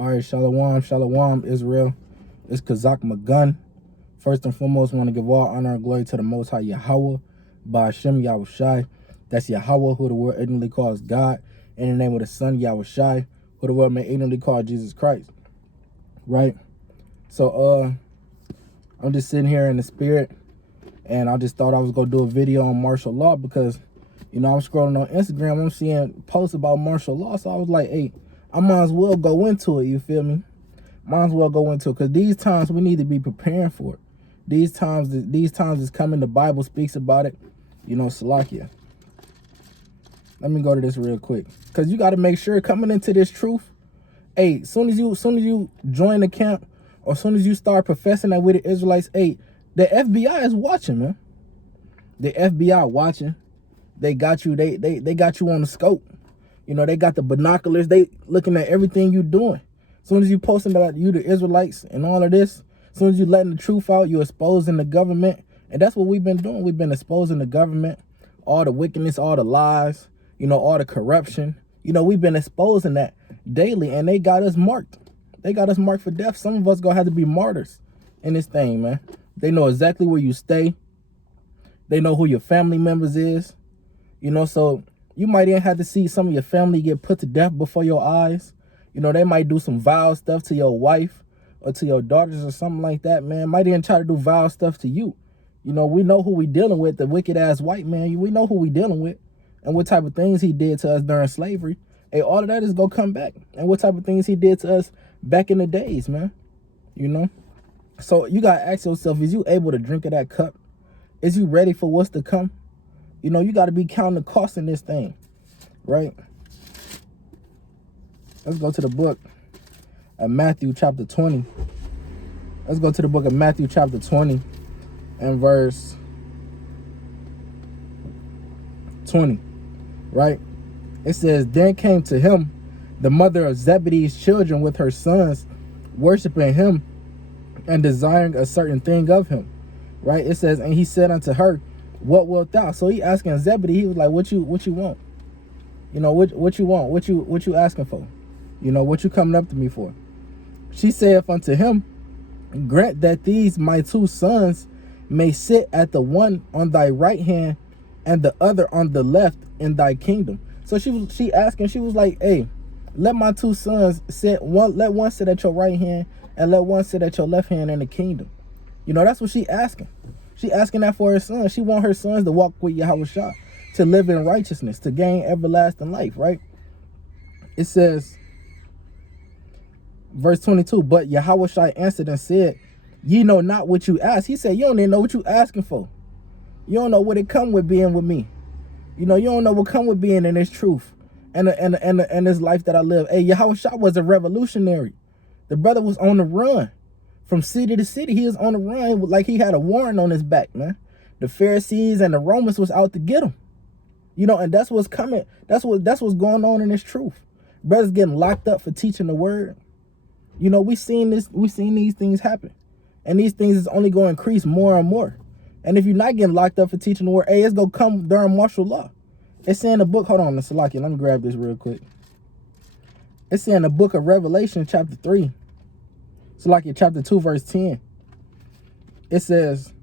All right, Shalom, Shalom, Israel. It's Kazak Magun. First and foremost, I want to give all honor and glory to the Most High Yahweh, by Hashem Yahushai. That's Yahweh, who the world ignorantly calls God, in the name of the Son, Yahushai, who the world may ignorantly call Jesus Christ. Right? So, I'm just sitting here in the spirit, and I just thought I was going to do a video on martial law because, you know, I'm scrolling on Instagram, I'm seeing posts about martial law, so I was like, hey, I might as well go into it, you feel me? Might as well go into it, because these times we need to be preparing for it. These times is coming. The Bible speaks about it. You know, Salakia. Let me go to this real quick, because you got to make sure coming into this truth, hey, soon as you join the camp, or soon as you start professing that with the Israelites, hey, the FBI is watching, man. The FBI watching. They got you. They got you on the scope. You know, they got the binoculars. They looking at everything you doing. As soon as you posting about you, the Israelites, and all of this, as soon as you letting the truth out, you exposing the government. And that's what we've been doing. We've been exposing the government, all the wickedness, all the lies, you know, all the corruption. You know, we've been exposing that daily, and they got us marked. They got us marked for death. Some of us gonna have to be martyrs in this thing, man. They know exactly where you stay. They know who your family members is. You know, so you might even have to see some of your family get put to death before your eyes. You know, they might do some vile stuff to your wife or to your daughters or something like that, man. Might even try to do vile stuff to you. You know, we know who we dealing with, the wicked-ass white man. We know who we dealing with and what type of things he did to us during slavery. Hey, all of that is going to come back. And what type of things he did to us back in the days, man. You know? So you got to ask yourself, is you able to drink of that cup? Is you ready for what's to come? You know, you got to be counting the cost in this thing, right? Let's go to the book of Matthew chapter 20. Let's go to the book of Matthew chapter 20 and verse 20, right? It says, then came to him the mother of Zebedee's children with her sons, worshiping him and desiring a certain thing of him, right? It says, and he said unto her, what wilt thou? So he asking Zebedee, he was like, what you want? You know, what you want? What you asking for? You know, what you coming up to me for? She saith unto him, grant that these my two sons may sit at the one on thy right hand and the other on the left in thy kingdom. So she asking, she was like, hey, let my two sons sit, let one sit at your right hand and let one sit at your left hand in the kingdom. You know, that's what she asking. She asking that for her sons. She want her sons to walk with Yahushua, to live in righteousness, to gain everlasting life, right? It says, verse 22, but Yahushua answered and said, ye know not what you ask. He said, you don't even know what you asking for. You don't know what it come with being with me. You know, you don't know what come with being in this truth and this life that I live. Hey, Yahushua was a revolutionary. The brother was on the run. From city to city, he was on the run like he had a warrant on his back, man. The Pharisees and the Romans was out to get him. You know, and that's what's coming. That's what's going on in this truth. Brothers getting locked up for teaching the word. You know, we seen these things happen. And these things is only going to increase more and more. And if you're not getting locked up for teaching the word, hey, it's going to come during martial law. It's in the book, hold on, Salaki, let me grab this real quick. It's in the book of Revelation, chapter 3. Salaki, chapter 2, verse 10. It says,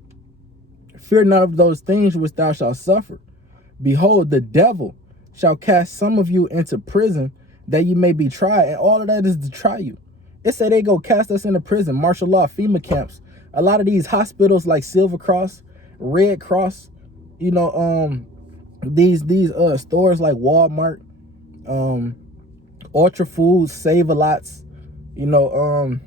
fear none of those things which thou shalt suffer. Behold, the devil shall cast some of you into prison that you may be tried. And all of that is to try you. It said they go cast us into prison, martial law, FEMA camps. A lot of these hospitals like Silver Cross, Red Cross, you know, these stores like Walmart, Ultra Foods, Save-A-Lots, you know,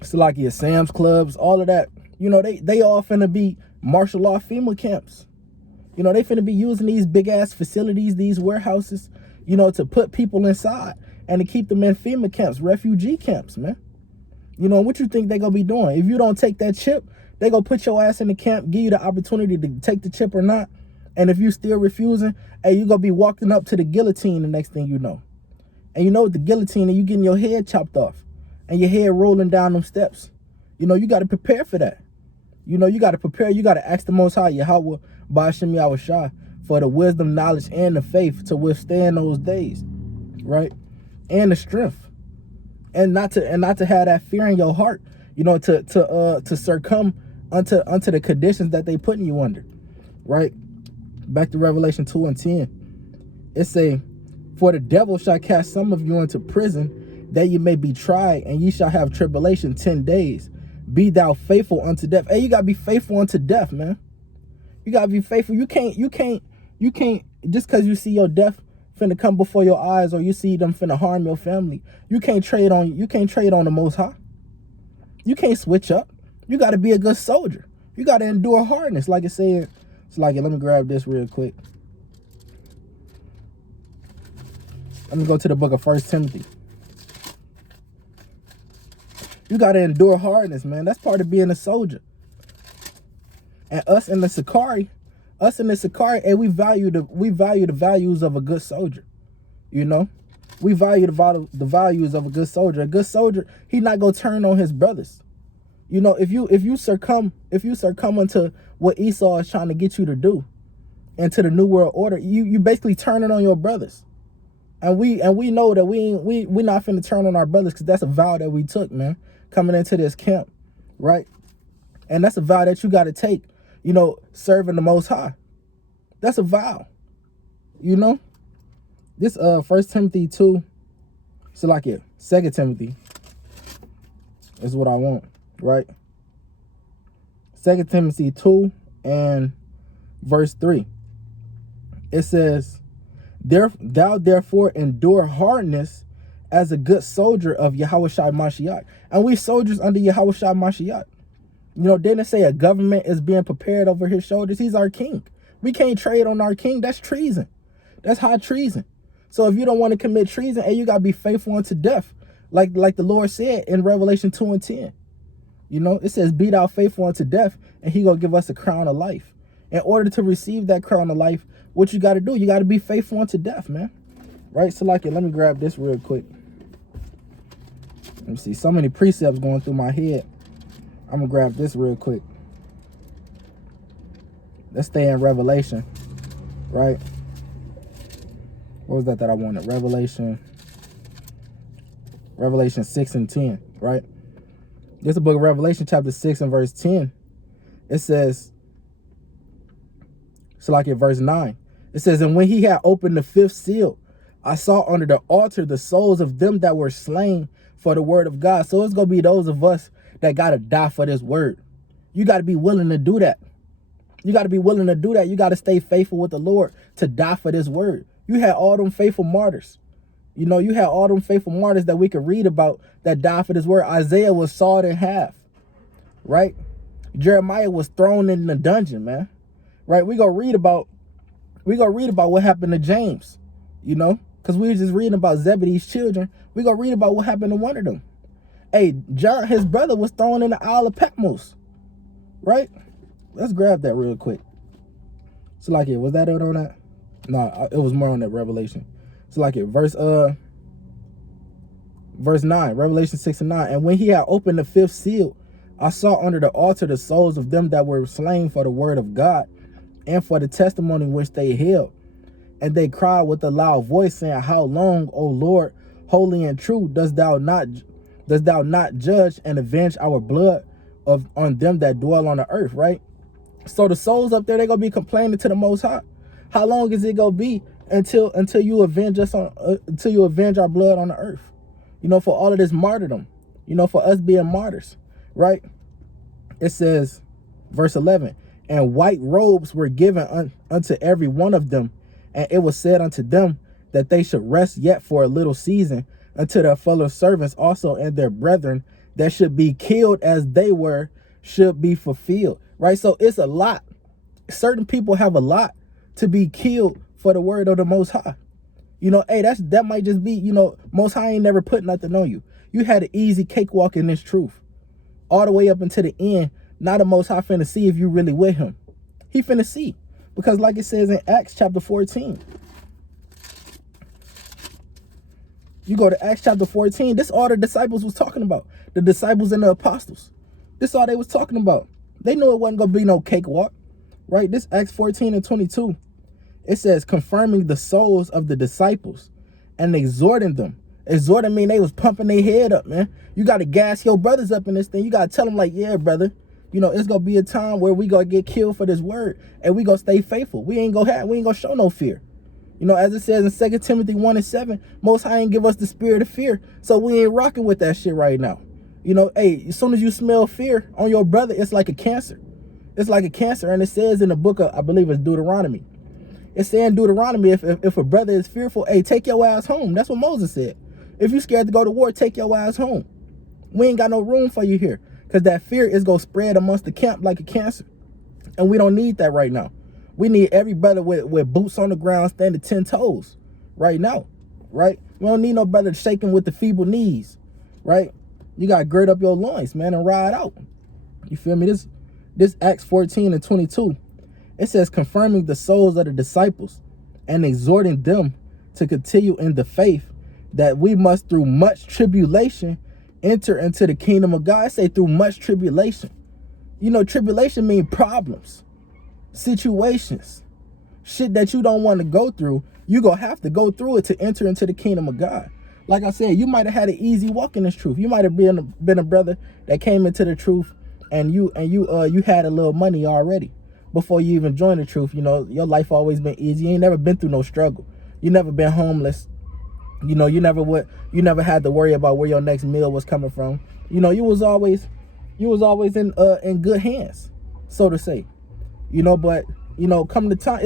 it's like your Sam's Clubs, all of that. You know, they all finna be martial law FEMA camps. You know, they finna be using these big ass facilities, these warehouses, you know, to put people inside and to keep them in FEMA camps, refugee camps, man. You know, what you think they gonna be doing? If you don't take that chip, they gonna put your ass in the camp, give you the opportunity to take the chip or not. And if you still refusing, hey, you gonna be walking up to the guillotine the next thing you know. And you know, with the guillotine, and you getting your head chopped off and your head rolling down them steps. You know, you got to prepare for that. You know, you got to prepare. You got to ask the Most High, Yahweh, Ba'ashem Yahushua, for the wisdom, knowledge, and the faith to withstand those days, right? and the strength, and not to have that fear in your heart, you know, to succumb unto the conditions that they putting you under, right? Back to Revelation 2:10. It say, for the devil shall cast some of you into prison, that you may be tried, and ye shall have tribulation 10 days. Be thou faithful unto death. Hey, you gotta be faithful unto death, man. You gotta be faithful. You can't just because you see your death finna come before your eyes, or you see them finna harm your family. You can't trade on the Most High. You can't switch up. You gotta be a good soldier. You gotta endure hardness, like it said. It's like, let me grab this real quick. Let me go to the book of 1 Timothy. You gotta endure hardness, man. That's part of being a soldier. And us in the Sakari, and we value the values of a good soldier. You know, we value the values of a good soldier. A good soldier, he not gonna turn on his brothers. You know, if you succumb into what Esau is trying to get you to do, into the New World Order, you basically turning on your brothers. And we know that we not finna turn on our brothers, because that's a vow that we took, man, coming into this camp, right? And that's a vow that you got to take, you know, serving the Most High. That's a vow, you know. This 1 Timothy 2, so like it, 2 Timothy is what I want, right? 2 Timothy 2 and verse 3. It says, thou therefore endure hardness as a good soldier of Yahushua Mashiach. And we soldiers under Yahushua Mashiach. You know, didn't it say a government is being prepared over his shoulders? He's our king. We can't trade on our king. That's treason. That's high treason. So if you don't want to commit treason, and you got to be faithful unto death, like the Lord said in Revelation 2:10. You know, it says, be thou faithful unto death, and he gonna give us a crown of life. In order to receive that crown of life, what you got to do? You got to be faithful unto death, man. Right? So like it, let me grab this real quick. Let me see. So many precepts going through my head. I'm going to grab this real quick. Let's stay in Revelation. Right? What was that I wanted? Revelation 6 and 10. Right? This is the book of Revelation, chapter 6 and verse 10. It says, so like in verse 9, it says, and when he had opened the fifth seal, I saw under the altar the souls of them that were slain for the word of God. So it's going to be those of us that got to die for this word. You got to be willing to do that. You got to be willing to do that. You got to stay faithful with the Lord to die for this word. You had all them faithful martyrs. You know, you had all them faithful martyrs that we could read about that died for this word. Isaiah was sawed in half, right? Jeremiah was thrown in the dungeon, man. Right, we gonna read about what happened to James, you know, because we were just reading about Zebedee's children. We gonna read about what happened to one of them. Hey, John, his brother, was thrown in the Isle of Patmos, right? Let's grab that real quick. So like it, was that it on that? No, it was more on that Revelation. So like it, verse 9, Revelation 6 and 9. And when he had opened the fifth seal, I saw under the altar the souls of them that were slain for the word of God, and for the testimony which they held. And they cried with a loud voice, saying, how long, O Lord, holy and true, dost thou not judge and avenge our blood on them that dwell on the earth? Right? So the souls up there, they're gonna be complaining to the Most High. How long is it gonna be until you avenge us until you avenge our blood on the earth? You know, for all of this martyrdom, you know, for us being martyrs, right? It says, verse 11, and white robes were given unto every one of them, and it was said unto them that they should rest yet for a little season, until their fellow servants also and their brethren that should be killed as they were should be fulfilled. Right? So it's a lot. Certain people have a lot to be killed for the word of the Most High. You know, hey, that might just be, you know, Most High ain't never put nothing on you. You had an easy cakewalk in this truth, all the way up until the end. Now the Most High finna see if you really with him. He finna see. Because like it says in Acts chapter 14. You go to Acts chapter 14. This all the disciples was talking about. The disciples and the apostles. This all they was talking about. They knew it wasn't going to be no cakewalk. Right? This Acts 14 and 22. It says, confirming the souls of the disciples and exhorting them Exhorting mean they was pumping their head up, man. You got to gas your brothers up in this thing. You got to tell them like, yeah, brother, you know, it's going to be a time where we going to get killed for this word, and we going to stay faithful. We ain't going to show no fear. You know, as it says in 2 Timothy 1:7, Most High ain't give us the spirit of fear. So we ain't rocking with that shit right now. You know, hey, as soon as you smell fear on your brother, it's like a cancer. It's like a cancer. And it says in the book of, I believe it's Deuteronomy. It's saying Deuteronomy, if a brother is fearful, hey, take your ass home. That's what Moses said. If you scared to go to war, take your ass home. We ain't got no room for you here, because that fear is going to spread amongst the camp like a cancer. And we don't need that right now. We need every brother with boots on the ground, standing 10 toes right now, right? We don't need no brother shaking with the feeble knees, right? You got to gird up your loins, man, and ride out. You feel me? This Acts 14:22, it says, confirming the souls of the disciples and exhorting them to continue in the faith, that we must through much tribulation enter into the kingdom of God. I say through much tribulation. You know, tribulation means problems, situations, shit that you don't want to go through. You gonna have to go through it to enter into the kingdom of God. Like I said, you might have had an easy walk in this truth. You might have been a brother that came into the truth and you had a little money already before you even joined the truth. You know, your life always been easy. You ain't never been through no struggle. You never been homeless. You know, you never had to worry about where your next meal was coming from. You know, you was always in good hands, so to say. You know, but you know, it's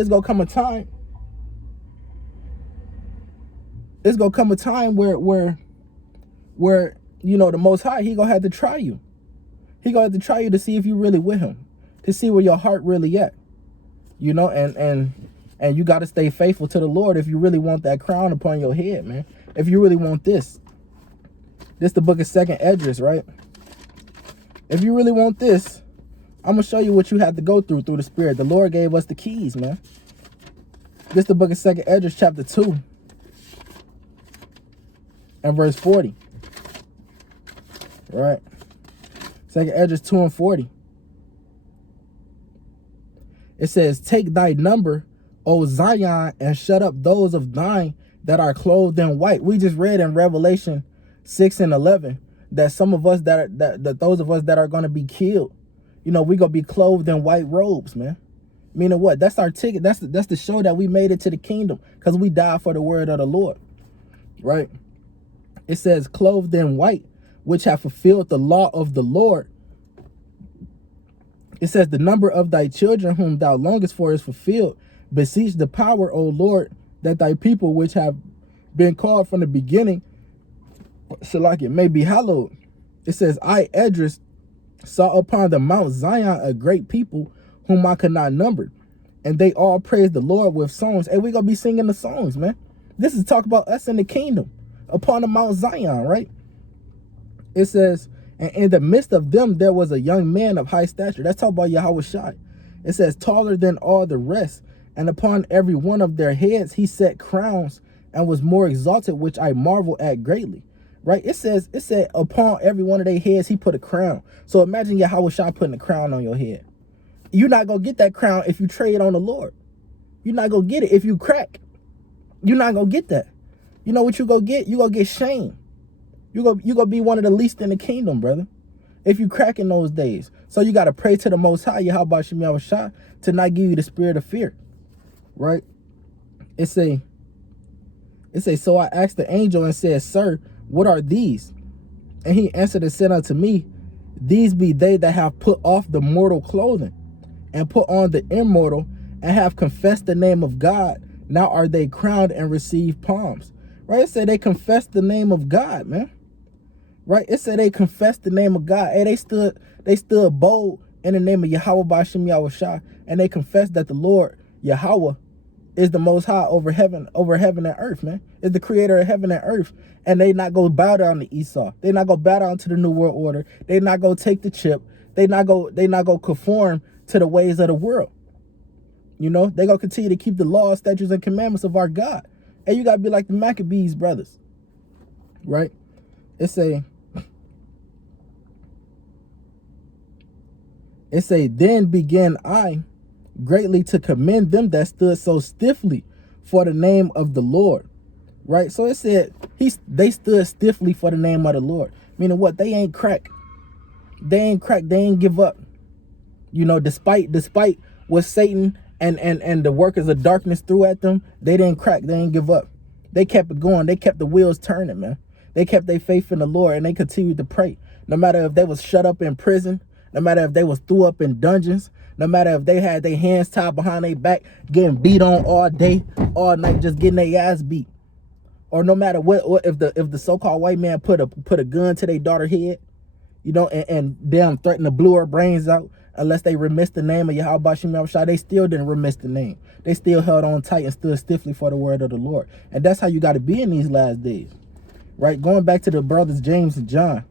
gonna come a time. It's gonna come a time where you know, the Most High, he gonna have to try you. He gonna have to try you to see if you really with him, to see where your heart really at. You know, and you got to stay faithful to the Lord if you really want that crown upon your head, man. If you really want this the book of 2nd Esdras, right? If you really want this, I'm gonna show you what you have to go through the Spirit. The Lord gave us the keys, man. This the book of 2nd Esdras, chapter 2 and verse 40. Right? 2nd Esdras 2:40. It says, take thy number, O Zion, and shut up those of thine that are clothed in white. We just read in Revelation 6:11 that some of us that those of us that are going to be killed, you know, we gonna be clothed in white robes, man. Meaning what? That's our ticket. That's the show that we made it to the kingdom, because we died for the word of the Lord, right? It says, clothed in white, which have fulfilled the law of the Lord. It says, the number of thy children whom thou longest for is fulfilled. Beseech the power, O Lord, that thy people which have been called from the beginning, Salakia, may be hallowed. It says, I, Esdras, saw upon the Mount Zion a great people whom I could not number, and they all praise the Lord with songs. And we're going to be singing the songs, man. This is talk about us in the kingdom upon the Mount Zion, right? It says, and in the midst of them there was a young man of high stature. That's talking about Yahushua. It says, taller than all the rest, and upon every one of their heads he set crowns, and was more exalted, which I marvel at greatly. Right? It said upon every one of their heads he put a crown. So imagine Yahushua putting a crown on your head. You're not gonna get that crown if you trade on the Lord. You're not gonna get it if you crack. You're not gonna get that. You know what you gonna get? You gonna get shame. You gonna be one of the least in the kingdom, brother, if you crack in those days. So you gotta pray to the Most High, Yahweh Shem Yahushua, to not give you the spirit of fear. Right? It say, so I asked the angel and said, Sir, what are these? And he answered and said unto me, these be they that have put off the mortal clothing and put on the immortal, and have confessed the name of God. Now are they crowned and receive palms. Right? It said they confessed the name of God, man. Right? It said they confessed the name of God. Hey, they stood bold in the name of Yahweh B'Shem Yahushua, and they confessed that the Lord Yahweh is the Most High over heaven and earth, man. Is the creator of heaven and earth. And they not go bow down to Esau. They not go bow down to the New World Order. They not go take the chip. They not go conform to the ways of the world. You know, they gonna continue to keep the laws, statutes, and commandments of our God. And you gotta be like the Maccabees brothers. Right? It say, then began I greatly to commend them that stood so stiffly for the name of the Lord. Right? So it said, They stood stiffly for the name of the Lord. Meaning what? They ain't crack. They ain't crack. They ain't give up. You know, despite what Satan and the workers of darkness threw at them, they didn't crack. They didn't give up. They kept it going. They kept the wheels turning, man. They kept their faith in the Lord, and they continued to pray. No matter if they was shut up in prison, no matter if they was threw up in dungeons, no matter if they had their hands tied behind their back, getting beat on all day, all night, just getting their ass beat. Or no matter what if the so-called white man put a gun to their daughter's head, you know, and them threatened to blow her brains out unless they remiss the name of Yahweh Bashim Yahushua, they still didn't remiss the name. They still held on tight and stood stiffly for the word of the Lord. And that's how you got to be in these last days, right? Going back to the brothers James and John,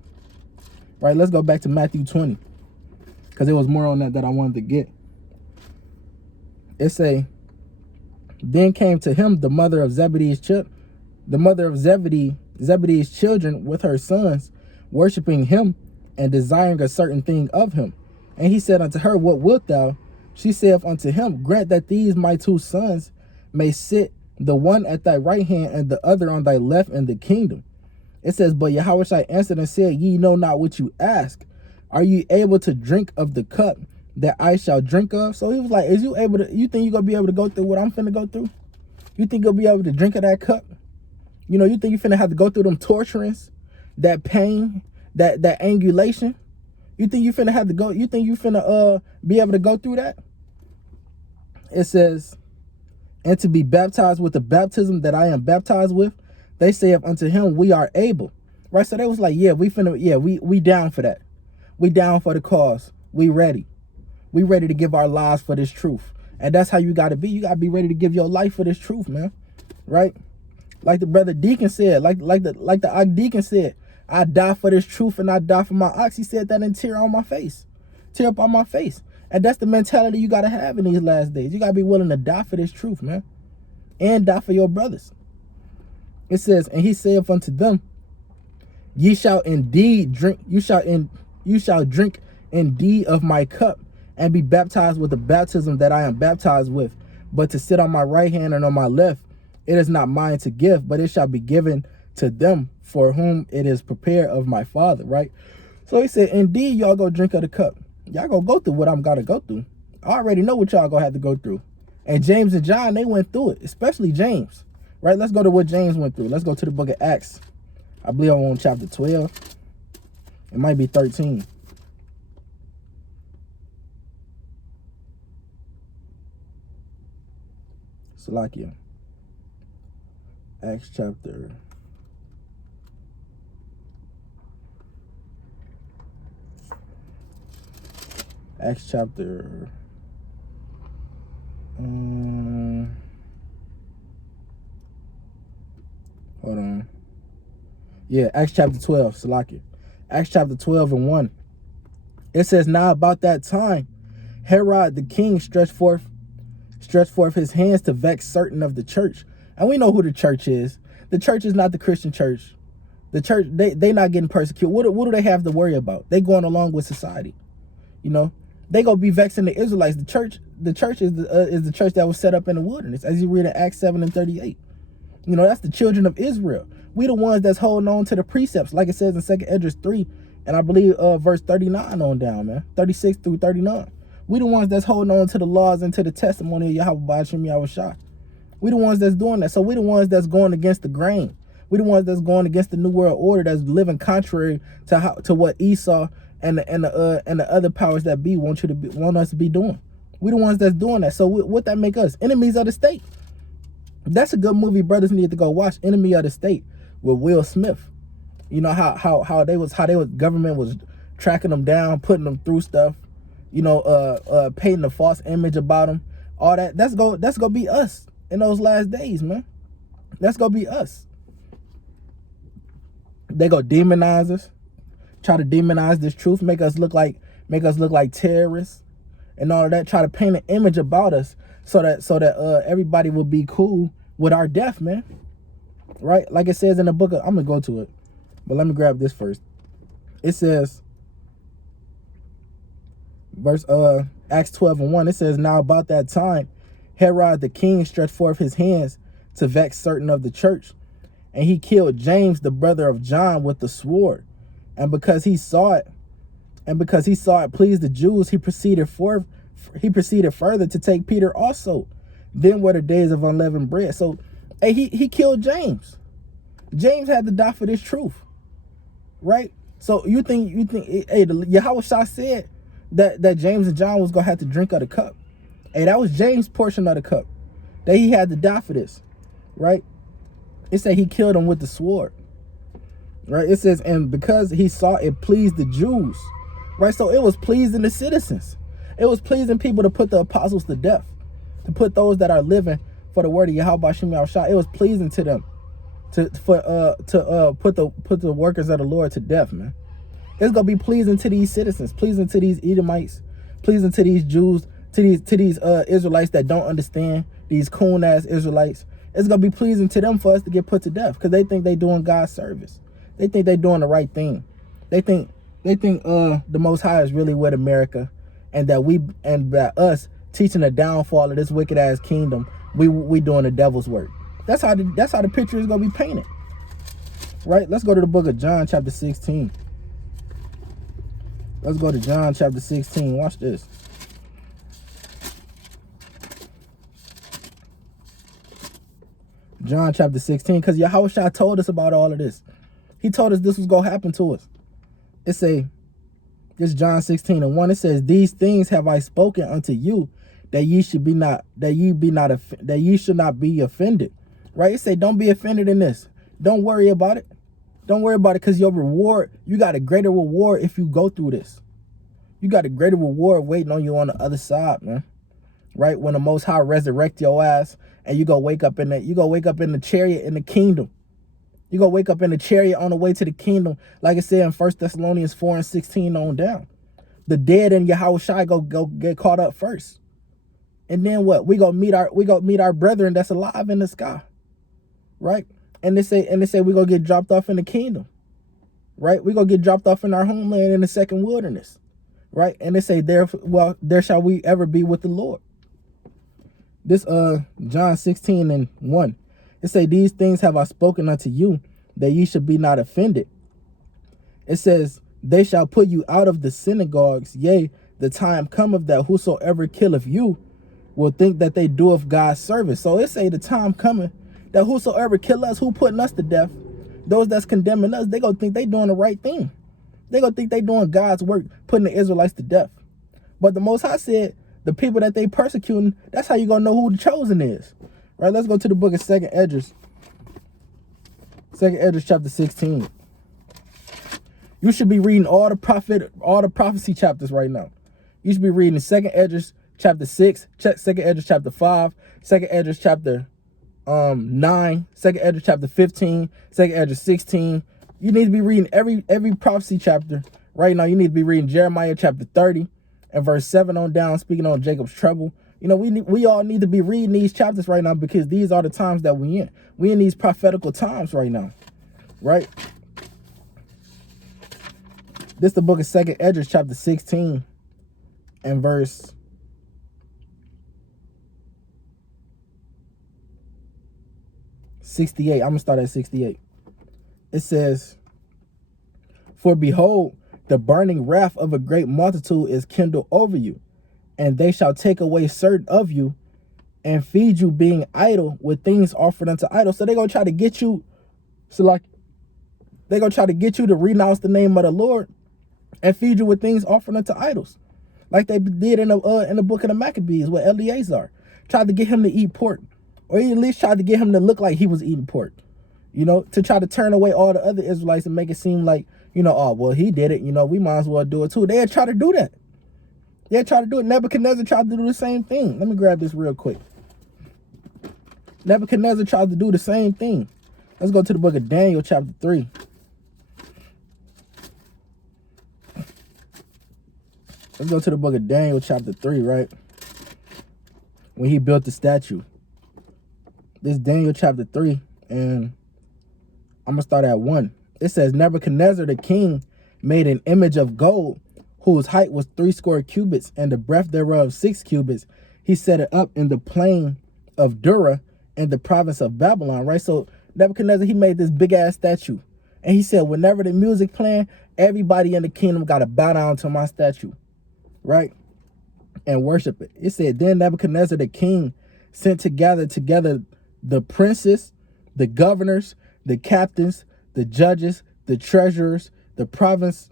right? Let's go back to Matthew 20, because it was more on that I wanted to get. It say, then came to him the mother of Zebedee's children with her sons, worshiping him and desiring a certain thing of him. And he said unto her, what wilt thou? She saith unto him, grant that these my two sons may sit, the one at thy right hand and the other on thy left in the kingdom. It says, but Yahushua answered and said, ye know not what you ask. Are you able to drink of the cup that I shall drink of? So he was like, you think you're going to be able to go through what I'm finna go through? You think you'll be able to drink of that cup? You know, you think you finna have to go through them torturings, that pain, that angulation? You think you finna have to go, you think you finna be able to go through that? It says, and to be baptized with the baptism that I am baptized with, they say unto him, we are able. Right? So they was like, yeah, we down for that. We down for the cause. We ready. We ready to give our lives for this truth. And that's how you gotta be. You gotta be ready to give your life for this truth, man. Right? Like the brother Deacon said, like the Ox Deacon said, I die for this truth and I die for my ox. He said that and tear on my face. Tear up on my face. And that's the mentality you got to have in these last days. You got to be willing to die for this truth, man. And die for your brothers. It says, and he saith unto them, ye shall indeed drink, you shall drink indeed of my cup and be baptized with the baptism that I am baptized with. But to sit on my right hand and on my left, it is not mine to give, but it shall be given to them for whom it is prepared of my Father, right? So he said, indeed, y'all go drink of the cup. Y'all gonna go through what I'm gonna go through. I already know what y'all gonna have to go through. And James and John, they went through it, especially James, right? Let's go to what James went through. Let's go to the book of Acts. I believe I'm on chapter 12. It might be 13. Salakia. Acts chapter 12, Salakia. Acts chapter 12 and 1. It says, now about that time, Herod the king stretched forth his hands to vex certain of the church. And we know who the church is. The church is not the Christian church. The church, they not getting persecuted. What do they have to worry about? They going along with society. You know, they gonna be vexing the Israelites. The church is the church that was set up in the wilderness, as you read in Acts 7 and 38. You know, that's the children of Israel. We the ones that's holding on to the precepts, like it says in 2 Esdras 3, and I believe verse 39 on down, man, 36 through 39. We the ones that's holding on to the laws and to the testimony of Yahweh Bashim Yahushua. We the ones that's doing that. So we the ones that's going against the grain. We the ones that's going against the New World Order, that's living contrary to what Esau and the other powers that be want us to be doing. We the ones that's doing that. So what that make us? Enemies of the state. That's a good movie brothers need to go watch, Enemy of the State, with Will Smith. You know how government was tracking them down, putting them through stuff, you know, painting a false image about them. All that, that's gonna be us in those last days, man. That's gonna be us. They go demonize us, try to demonize this truth, make us look like terrorists and all of that, try to paint an image about us so that everybody will be cool with our death, man. Right? Like it says in the book of, I'm gonna go to it, but let me grab this first. It says, verse Acts 12 and 1, it says, now about that time Herod the king stretched forth his hands to vex certain of the church, and he killed James, the brother of John, with the sword. And because he saw it pleased the Jews, he proceeded further to take Peter also. Then were the days of unleavened bread. So, hey, he killed James. James had to die for this truth, right? So you think, hey, Yahushua said that James and John was gonna have to drink of the cup. Hey, that was James' portion of the cup, that he had to die for this, right? It said he killed him with the sword, right? It says, and because he saw it pleased the Jews, right? So it was pleasing the citizens. It was pleasing people to put the apostles to death, to put those that are living for the word of Yahweh Shem Yahushua. It was pleasing to them to put the workers of the Lord to death, man. It's gonna be pleasing to these citizens, pleasing to these Edomites, pleasing to these Jews, to these Israelites that don't understand, these coon ass Israelites. It's gonna be pleasing to them for us to get put to death, because they think they doing God's service. They think they doing the right thing. They think the Most High is really with America, and that us teaching the downfall of this wicked ass kingdom, we doing the devil's work. That's how the picture is gonna be painted, right? Let's go to the book of John, chapter 16. Let's go to John chapter 16. Watch this. John chapter 16, because Yahushua told us about all of this. He told us this was gonna happen to us. This John 16:1. It says, "These things have I spoken unto you, that ye should not be offended." Right? It say, don't be offended in this. Don't worry about it. Don't worry about it, because your reward, you got a greater reward if you go through this. You got a greater reward waiting on you on the other side, man. Right? When the Most High resurrect your ass, and you go wake up in the chariot in the kingdom. You go wake up in the chariot on the way to the kingdom, like it said in 1 Thessalonians 4:16 on down. The dead in Yahushua go get caught up first. And then what? We go meet our brethren that's alive in the sky. Right? And they say we gonna get dropped off in the kingdom. Right? We gonna get dropped off in our homeland in the second wilderness. Right? And they say, there shall we ever be with the Lord. This John 16:1. It say, "These things have I spoken unto you, that ye should be not offended." It says, "They shall put you out of the synagogues. Yea, the time cometh that whosoever killeth you will think that they doeth God's service." So it say the time coming that whosoever kill us, who putting us to death, those that's condemning us, they gonna think they doing the right thing. They gonna think they doing God's work, putting the Israelites to death. But the Most High said, the people that they persecuting, that's how you gonna know who the chosen is. Right? Let's go to the book of 2nd Esdras. 2nd Esdras chapter 16. You should be reading all the prophecy chapters right now. You should be reading 2nd Esdras chapter 6, 2nd Esdras chapter 5, 2nd Esdras chapter 9, 2nd Esdras chapter 15, 2nd Esdras 16. You need to be reading every prophecy chapter right now. You need to be reading Jeremiah chapter 30 and verse 7 on down, speaking on Jacob's trouble. You know, we all need to be reading these chapters right now, because these are the times that we in. We in these prophetical times right now, right? This is the book of 2nd Esdras chapter 16 and verse 68. I'm gonna start at 68. It says, "For behold, the burning wrath of a great multitude is kindled over you, and they shall take away certain of you, and feed you, being idle, with things offered unto idols." So they're gonna try to get you, they're gonna try to get you to renounce the name of the Lord and feed you with things offered unto idols, like they did in the book of the Maccabees with Eleazar. Tried to get him to eat pork, or he at least tried to get him to look like he was eating pork. You know, to try to turn away all the other Israelites and make it seem like, you know, oh, well, he did it, you know, we might as well do it too. They had tried to do that. They had tried to do it. Nebuchadnezzar tried to do the same thing. Let me grab this real quick. Nebuchadnezzar tried to do the same thing. Let's go to the book of Daniel chapter 3. Let's go to the book of Daniel chapter 3, right? When he built the statue. This Daniel chapter 3, and I'm going to start at 1. It says, "Nebuchadnezzar the king made an image of gold, whose height was 80 cubits, and the breadth thereof 6 cubits. He set it up in the plain of Dura, in the province of Babylon." Right? So Nebuchadnezzar, he made this big ass statue. And he said, whenever the music playing, everybody in the kingdom got to bow down to my statue, right? And worship it. It said, then Nebuchadnezzar the king sent to gather together the princes, the governors, the captains, the judges, the treasurers, the treasurers,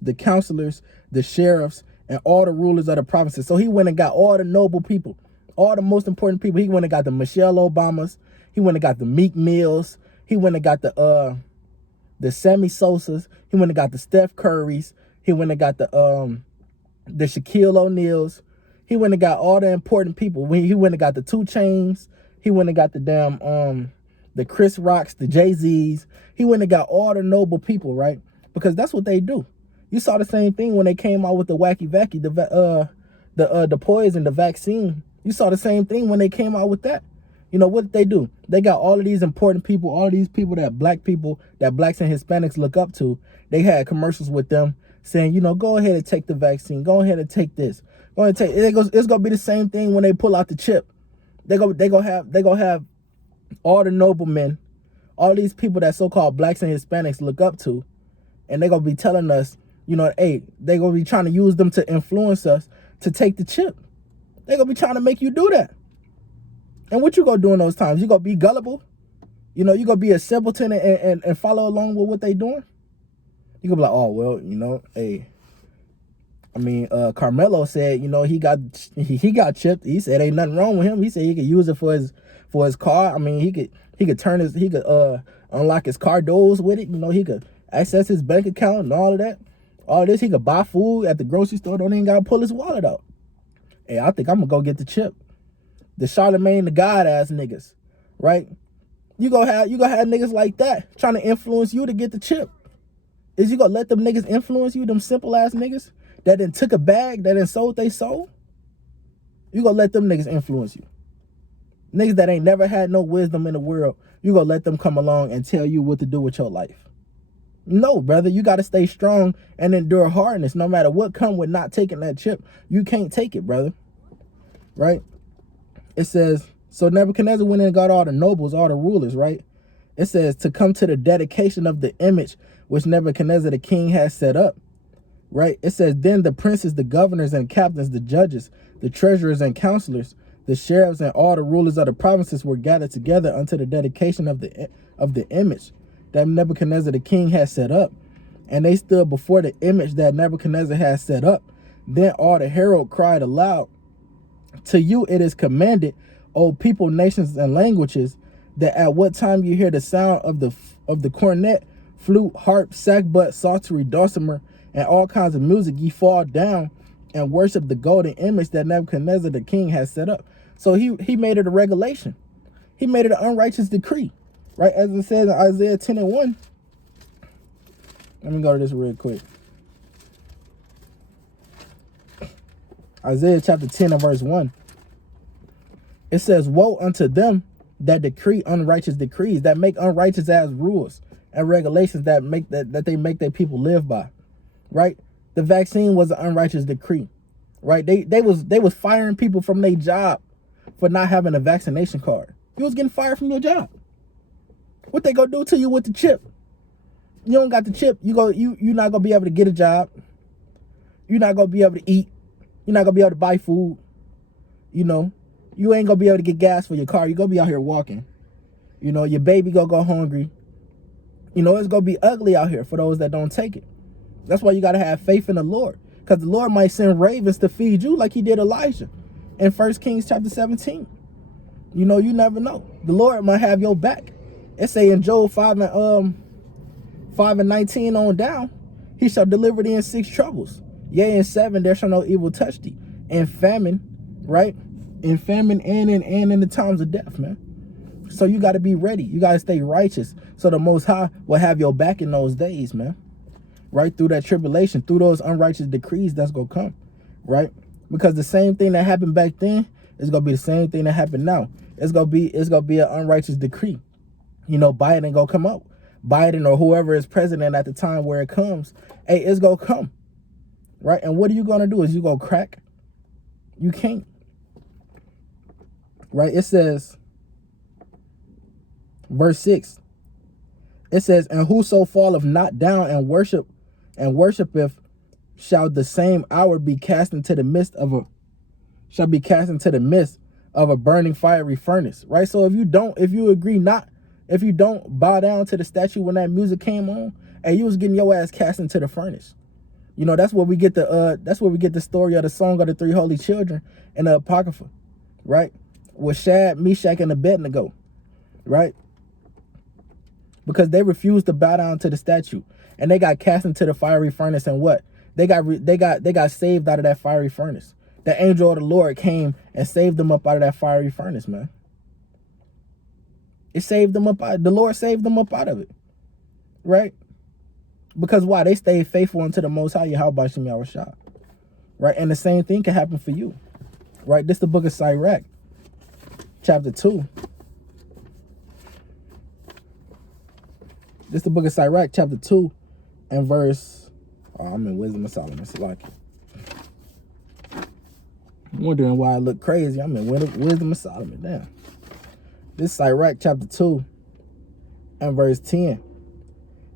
the counselors, the sheriffs, and all the rulers of the provinces. So he went and got all the noble people, all the most important people. He went and got the Michelle Obamas. He went and got the Meek Mills. He went and got the Sammy Sosas. He went and got the Steph Currys. He went and got the Shaquille O'Neals. He went and got all the important people. He went and got the 2 Chainz. He went and got the damn the Chris Rocks, the Jay-Z's. He went and got all the noble people, right? Because that's what they do. You saw the same thing when they came out with the wacky vacky, the poison, the vaccine. You saw the same thing when they came out with that. You know what did they do? They got all of these important people, all of these people that blacks and Hispanics look up to. They had commercials with them saying, you know, go ahead and take the vaccine. Go ahead and take this. Go ahead and take. It's gonna be the same thing when they pull out the chip. They gonna have all the noblemen, all these people that so-called blacks and Hispanics look up to, and they're gonna be telling us, you know, hey, they're gonna be trying to use them to influence us to take the chip. They're gonna be trying to make you do that. And what you gonna do in those times? You gonna be gullible? You know, you gonna be a simpleton and follow along with what they doing? You gonna be like, oh well, you know, hey. I mean, Carmelo said, you know, he got chipped. He said ain't nothing wrong with him. He said he could use it for his car. I mean, he could unlock his car doors with it. You know, he could access his bank account and all of that. All this, he could buy food at the grocery store. Don't even gotta pull his wallet out. Hey, I think I'm gonna go get the chip. The Charlemagne the God ass niggas, right? You gonna have niggas like that trying to influence you to get the chip. Is you gonna let them niggas influence you, them simple ass niggas that then took a bag, that then sold they soul? You gonna let them niggas influence you. Niggas that ain't never had no wisdom in the world, you gonna let them come along and tell you what to do with your life. No, brother, you gotta stay strong and endure hardness no matter what come with not taking that chip. You can't take it, brother, right? It says, so Nebuchadnezzar went in and got all the nobles, all the rulers, right? It says to come to the dedication of the image which Nebuchadnezzar the king has set up, right? It says, then the princes, the governors and captains, the judges, the treasurers and counselors, the sheriffs and all the rulers of the provinces were gathered together unto the dedication of the image that Nebuchadnezzar the king had set up. And they stood before the image that Nebuchadnezzar had set up. Then all the herald cried aloud, to you it is commanded, O people, nations, and languages, that at what time you hear the sound of the cornet, flute, harp, sackbut, psaltery, dulcimer, and all kinds of music, ye fall down and worship the golden image that Nebuchadnezzar the king has set up. So he made it a regulation. He made it an unrighteous decree, right? As it says in Isaiah 10:1. Let me go to this real quick. Isaiah chapter 10 and verse 1. It says, woe unto them that decree unrighteous decrees, that make unrighteous as rules and regulations that they make their people live by, right? The vaccine was an unrighteous decree, right? They was firing people from their job for not having a vaccination card. You was getting fired from your job. What they gonna do to you with the chip? You don't got the chip, you're not gonna be able to get a job. You're not gonna be able to eat. You're not gonna be able to buy food. You know, you ain't gonna be able to get gas for your car. You're gonna be out here walking. You know, your baby gonna go hungry. You know, it's gonna be ugly out here for those that don't take it. That's why you gotta have faith in the Lord, because the Lord might send ravens to feed you like he did Elijah in 1 Kings chapter 17. You know, you never know. The Lord might have your back. It say in Job 5 and 19 on down, he shall deliver thee in 6 troubles. Yea, in 7 there shall no evil touch thee. In famine, right? In famine and in the times of death, man. So you got to be ready. You got to stay righteous, so the Most High will have your back in those days, man. Right? Through that tribulation, through those unrighteous decrees that's going to come, right? Because the same thing that happened back then is going to be the same thing that happened now. It's going to be an unrighteous decree. You know, Biden ain't going to come out. Biden or whoever is president at the time where it comes, hey, it's going to come. Right? And what are you going to do? Is you going to crack? You can't. Right? It says, Verse 6. It says, and whoso falleth not down and worshipeth shall the same hour be cast into the midst of a burning fiery furnace. Right? So if you don't bow down to the statue when that music came on, and you was getting your ass cast into the furnace. You know, that's where we get the story of the song of the three holy children in the Apocrypha, right? With Shadrach, Meshach, and Abednego, right? Because they refused to bow down to the statue, and they got cast into the fiery furnace. And what? They got saved out of that fiery furnace. The angel of the Lord came and saved them up out of that fiery furnace, man. It saved them up. The Lord saved them up out of it, right? Because why? They stayed faithful unto the Most High, Yahweh Shem Yahushua, right? And the same thing can happen for you, right? This is the book of Sirach, chapter 2. This is the book of Sirach, chapter 2, and verse... Oh, I'm in Wisdom of Solomon. It's like... I'm wondering why I look crazy. I'm in Wisdom of Solomon. Damn. This is Sirach, chapter 2, and verse 10.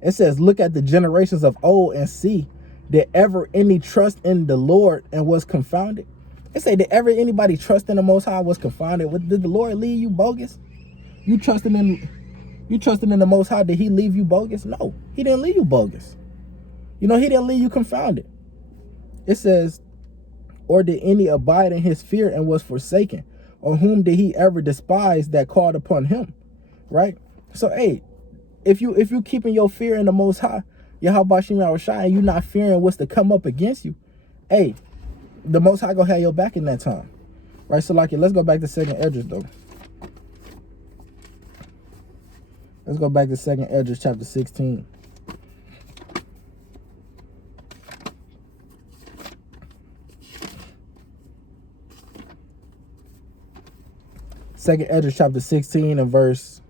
It says, look at the generations of old and see, did ever any trust in the Lord and was confounded? It say, did ever anybody trust in the Most High was confounded? Did the Lord leave you bogus? You trusting in the Most High, did he leave you bogus? No, he didn't leave you bogus. You know, he didn't leave you confounded. It says, or did any abide in his fear and was forsaken? Or whom did he ever despise that called upon him? Right? So, hey, if you keeping your fear in the Most High, Yahweh Shem Yahushua, and you not fearing what's to come up against you, hey, the Most High gonna have your back in that time. Right? So, like, let's go back to 2nd Esdras, though. Let's go back to 2nd Esdras, chapter 16. Second Esdras, chapter 16, and verse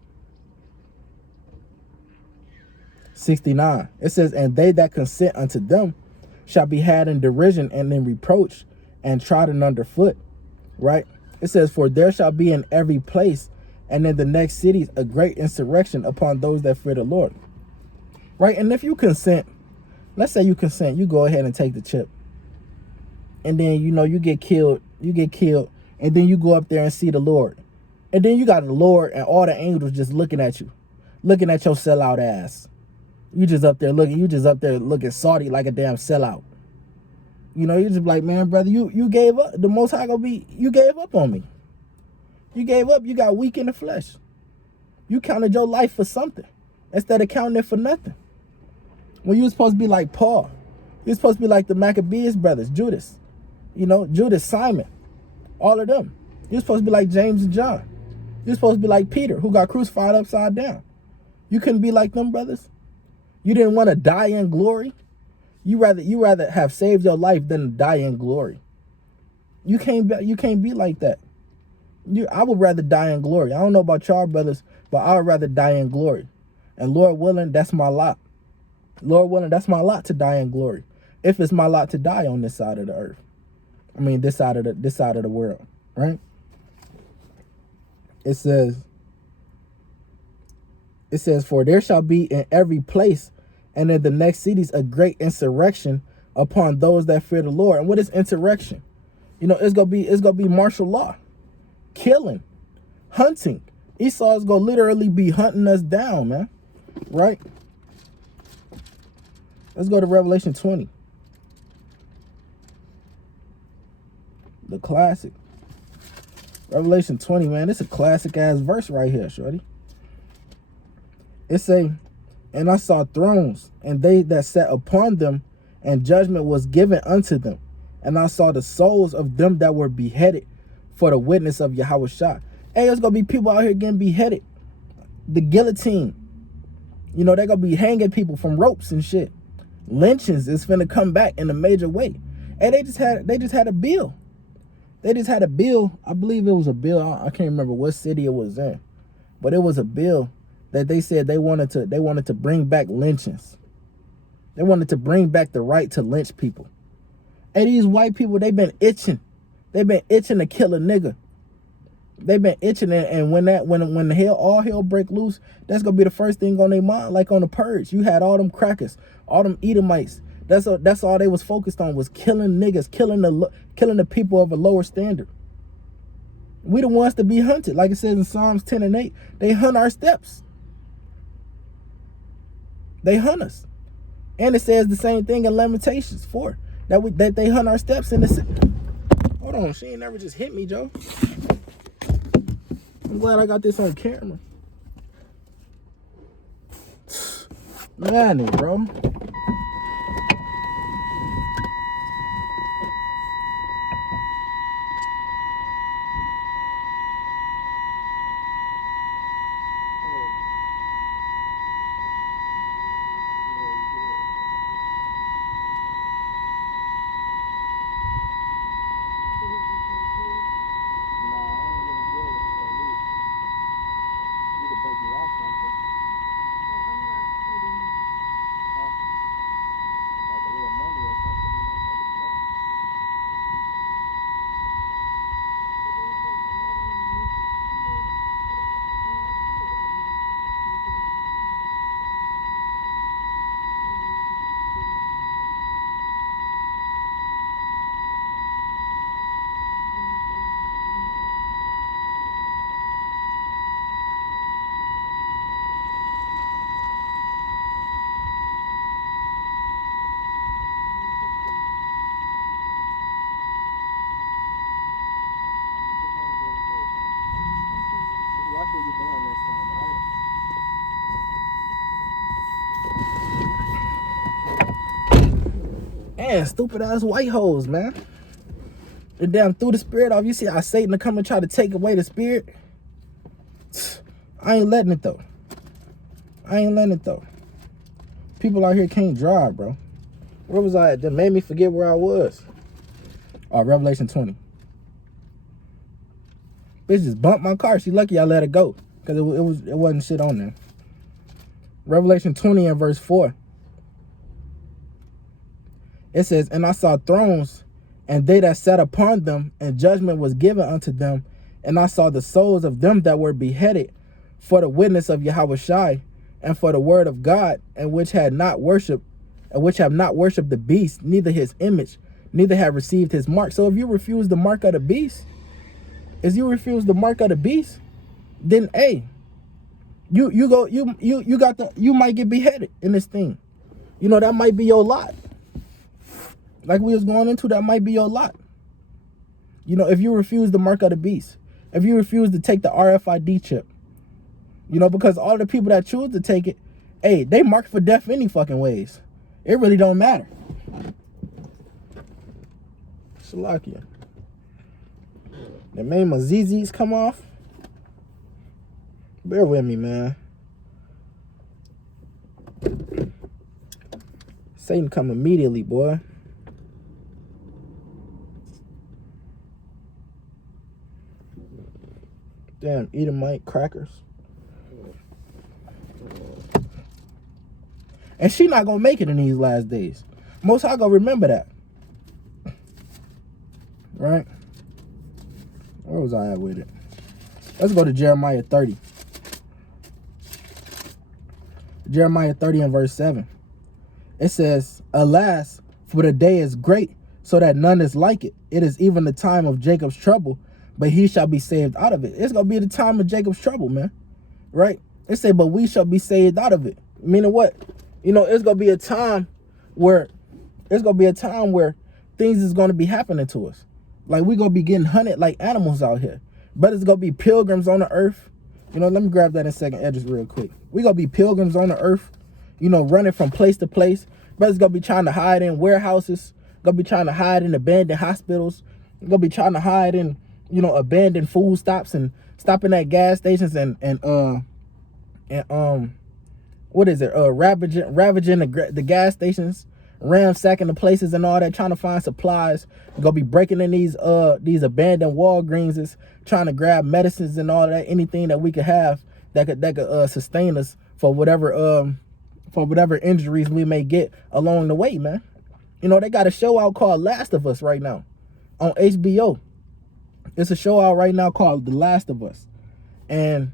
69. It says, and they that consent unto them shall be had in derision and in reproach and trodden underfoot. Right? It says, for there shall be in every place and in the next cities a great insurrection upon those that fear the Lord. Right? And if you consent, let's say you consent, you go ahead and take the chip. And then, you know, you get killed, and then you go up there and see the Lord. And then you got the Lord and all the angels just looking at you, looking at your sellout ass. You just up there looking salty like a damn sellout. You know, you just like, man, brother, you gave up. The Most High you gave up on me. You gave up. You got weak in the flesh. You counted your life for something instead of counting it for nothing. When you were supposed to be like Paul, you're supposed to be like the Maccabees brothers, Judas, you know, Judas, Simon, all of them. You're supposed to be like James and John. You're supposed to be like Peter, who got crucified upside down. You couldn't be like them brothers. You didn't want to die in glory. You rather have saved your life than die in glory. You can't be like that. I would rather die in glory. I don't know about y'all brothers, but I would rather die in glory. And Lord willing, that's my lot. Lord willing, that's my lot to die in glory. If it's my lot to die on this side of the earth. I mean, this side of the world, right? It says, for there shall be in every place and in the next cities a great insurrection upon those that fear the Lord. And what is insurrection? You know, it's gonna be martial law, killing, hunting. Esau's gonna literally be hunting us down, man. Right? Let's go to Revelation 20. The classic. Revelation 20, man. It's a classic ass verse right here, shorty. It say, and I saw thrones, and they that sat upon them, and judgment was given unto them. And I saw the souls of them that were beheaded for the witness of Yahushua. Hey, there's going to be people out here getting beheaded. The guillotine. You know, they're going to be hanging people from ropes and shit. Lynchings is finna come back in a major way. And they just had a bill. They just had a bill. I believe it was a bill. I can't remember what city it was in. But it was a bill that they said they wanted to bring back lynchings. They wanted to bring back the right to lynch people. And these white people, they've been itching. They've been itching to kill a nigga. They've been itching it, and when all hell break loose, that's gonna be the first thing on their mind. Like on the Purge, you had all them crackers, all them Edomites. That's all they was focused on, was killing niggas, killing the people of a lower standard. We the ones to be hunted, like it says in Psalms 10 and 8. They hunt our steps. They hunt us, and it says the same thing in Lamentations 4 that they hunt our steps in the city. Hold on, she ain't never just hit me, Joe. I'm glad I got this on camera. Man, bro. Man, stupid ass white hoes, man. They damn threw the spirit off. You see how Satan to come and try to take away the spirit? I ain't letting it though. People out here can't drive, bro. Where was I at? That made me forget where I was. Revelation 20. Bitch just bumped my car. She lucky I let it go, because it wasn't shit on there. Revelation 20 and verse 4. It says, and I saw thrones, and they that sat upon them, and judgment was given unto them. And I saw the souls of them that were beheaded for the witness of Yahushua, and for the word of God, and which have not worshipped the beast, neither his image, neither have received his mark. So if you refuse the mark of the beast, then hey, you might get beheaded in this thing. You know, that might be your lot. Like we was going into, that might be your lot. You know, if you refuse the mark of the beast, if you refuse to take the RFID chip, you know, because all the people that choose to take it, hey, they marked for death any fucking ways. It really don't matter. Shalakia. They made my ZZs come off. Bear with me, man. Satan come immediately, boy. Damn, Edomite crackers. And she not gonna make it in these last days. Most High gonna remember that. Right? Where was I at with it? Let's go to Jeremiah 30. Jeremiah 30 and verse 7. It says, alas, for the day is great, so that none is like it. It is even the time of Jacob's trouble, but he shall be saved out of it. It's going to be the time of Jacob's trouble, man. Right? It say, but we shall be saved out of it. Meaning what? You know, it's going to be a time where things is going to be happening to us. Like, we're going to be getting hunted like animals out here. But it's going to be pilgrims on the earth. You know, let me grab that in a second, edges real quick. We're going to be pilgrims on the earth, you know, running from place to place. Brothers going to be trying to hide in warehouses. Going to be trying to hide in abandoned hospitals. Going to be trying to hide in, you know, abandoned food stops and stopping at gas stations and what is it? Ravaging the gas stations, ransacking the places and all that, trying to find supplies. We're gonna be breaking in these abandoned Walgreenses, trying to grab medicines and all that, anything that we could have that could sustain us for whatever injuries we may get along the way, man. You know, they got a show out called Last of Us right now on HBO. It's a show out right now called The Last of Us. And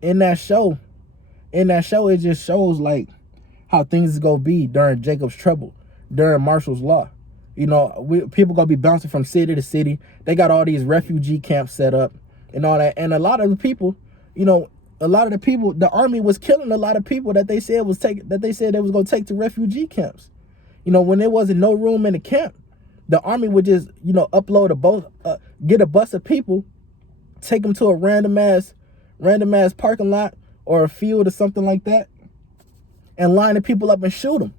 in that show, it just shows like how things is gonna be during Jacob's trouble, during Marshall's Law. You know, people gonna be bouncing from city to city. They got all these refugee camps set up and all that. And a lot of the people, you know, the army was killing a lot of people that they said they was gonna take to refugee camps. You know, when there wasn't no room in the camp, the army would just, you know, get a bus of people, take them to a random ass parking lot or a field or something like that, and line the people up and shoot them.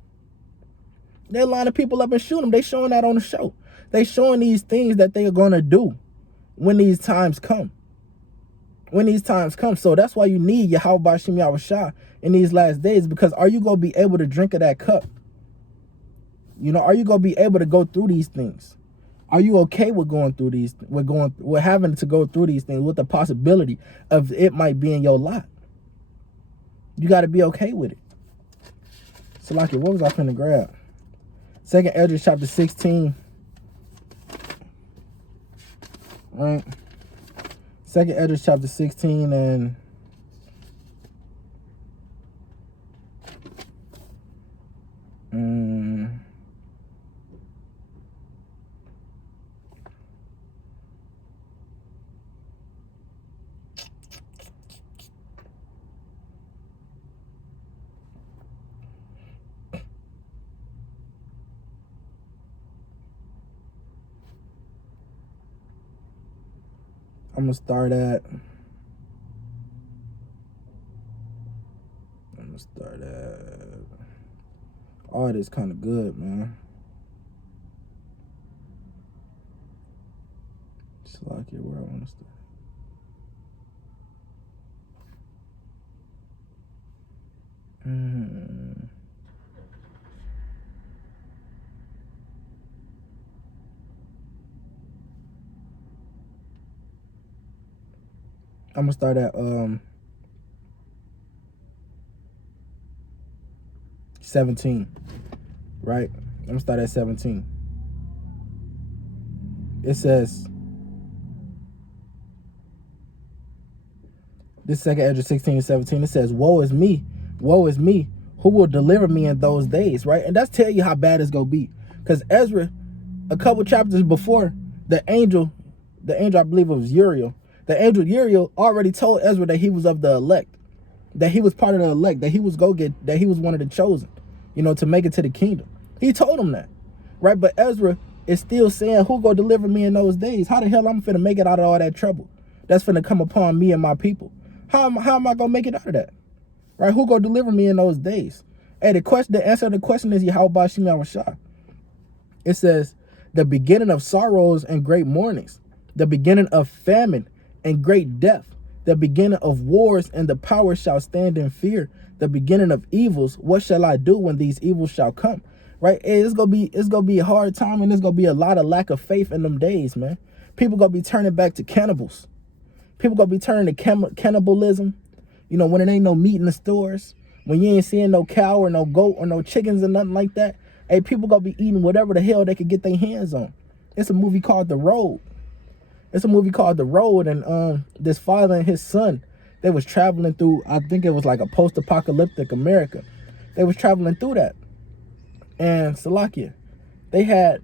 They're lining people up and shoot them. They showing that on the show. They showing these things that they are gonna do when these times come. So that's why you need Yahweh Bashim Yahushua in these last days, because are you gonna be able to drink of that cup? You know, are you gonna be able to go through these things? Are you okay with going through these? With having to go through these things, with the possibility of it might be in your lot? You got to be okay with it. So, like, what was I finna grab? 2nd Ezra chapter 16. Right. 2nd Ezra chapter 16 and I'm gonna start at oh, this kind of good, man. Just like it where I want to start. I'm gonna start at 17, right? I'm gonna start at 17. It says, this 2nd Ezra 16 and 17, it says, woe is me, who will deliver me in those days, right? And that's tell you how bad it's gonna be. Because Ezra, a couple chapters before, the angel, I believe it was Uriel, the angel Uriel already told Ezra that he was of the elect, that he was part of the elect, that he was one of the chosen, you know, to make it to the kingdom. He told him that, right? But Ezra is still saying, who go deliver me in those days? How the hell I'm finna make it out of all that trouble that's finna come upon me and my people? How am I gonna make it out of that? Right? Who go deliver me in those days? Hey, the answer to the question is Yahweh Bashim Yahushua. It says, the beginning of sorrows and great mournings, the beginning of famine and great death, the beginning of wars, and the power shall stand in fear, the beginning of evils. What shall I do when these evils shall come? Right? It's gonna be a hard time, and there's gonna be a lot of lack of faith in them days, man. People gonna be turning back to cannibals. People gonna be turning to cannibalism. You know, when it ain't no meat in the stores, when you ain't seeing no cow or no goat or no chickens or nothing like that. Hey, people gonna be eating whatever the hell they could get their hands on. It's a movie called The Road. And this father and his son, they was traveling through, I think it was like a post-apocalyptic America. They was traveling through that. And Salakia, they had